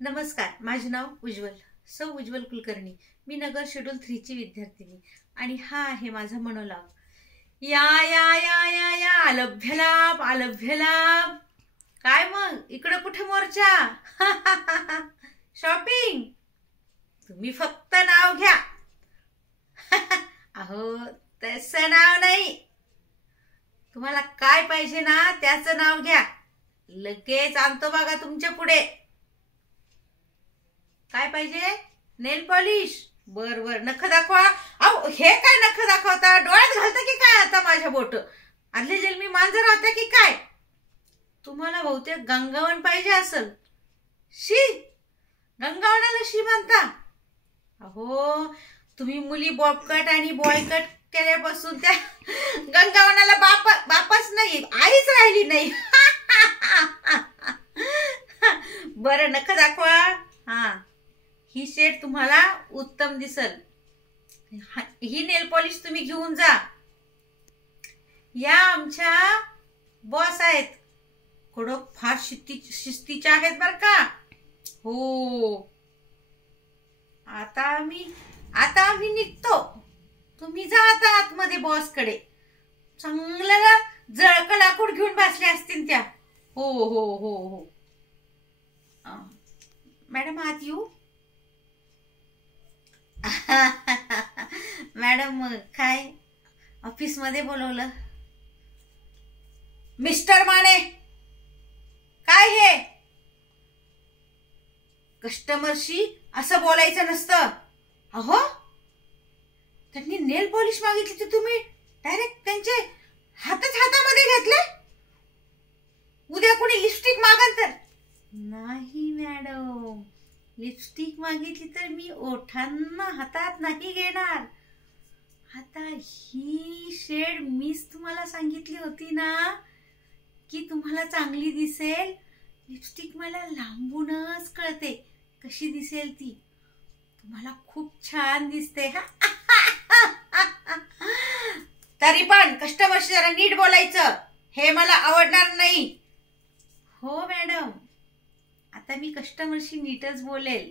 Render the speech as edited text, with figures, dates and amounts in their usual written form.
नमस्कार, माझे नाव उज्ज्वल, सौ उज्ज्वल कुलकर्णी। मी नगर शेड्यूल 3 ची विद्यार्थिनी आणि हा आहे माझा मनोलाभ। या या या या या अलभ्यलाभ अलभ्यलाभ। काय मग इकडे कुठे मोर्चा? शॉपिंग? तुम्ही फक्त नाव घ्या। अहो तसं नाव नाही, तुम्हाला काय पाहिजे ना त्याचं नाव घ्या, लगेच आणतो बघा तुमच्या पुढे। काय पाहिजे? नेल पॉलिश? बर बर, नख दाखवा। अहो हे काय नख दाखवता? डोळ्यात घालता की काय आता माझ्या बोट? आदले जन्मी मांजर होता की काय? तुम्हाला बहुतेक गंगावन पाहिजे असेल। शी, गंगावनाला शी म्हणता? अहो तुम्ही मुली बॉबकट आणि बॉयकट केल्यापासून त्या गंगावनाला बापच नाही, आईच राहिली नाही। बरं नख दाखवा। हा, ही शेड तुम्हाला उत्तम दिसल। ही नेल पॉलिश तुम्ही घेऊन जा। या आमच्या बॉस आहेत, कडक फार शिस्तीच्या आहेत बर का। हो, आता आम्ही निघतो, तुम्ही जा आता आतमध्ये बॉस कडे। चांगलं जळकं लाकूड घेऊन बसले असतील त्या। हो हो हो हो, मॅडम आत येऊ? मॅडम काय ऑफिस मध्ये बोलवलं? मिस्टर माने, काय हे कस्टमरशी असं बोलायचं नसतं। अहो त्यांनी नेल पॉलिश मागितली तर तुम्ही डायरेक्ट त्यांचे हातामध्ये घेतले। उद्या कोणी लिपस्टिक मागल तर? नाही मॅडम, लिपस्टिक मागितली तर मी ओठांना हातात नाही घेणार। आता ही शेड मीच तुम्हाला सांगितली होती ना की तुम्हाला चांगली दिसेल। लिपस्टिक मला लांबूनच कळते कशी दिसेल ती, तुम्हाला खूप छान दिसते। तरी पण कस्टमरशी जरा नीट बोलायचं, हे मला आवडणार नाही। हो मॅडम, आता मी कस्टमरशी नीटच बोलेल।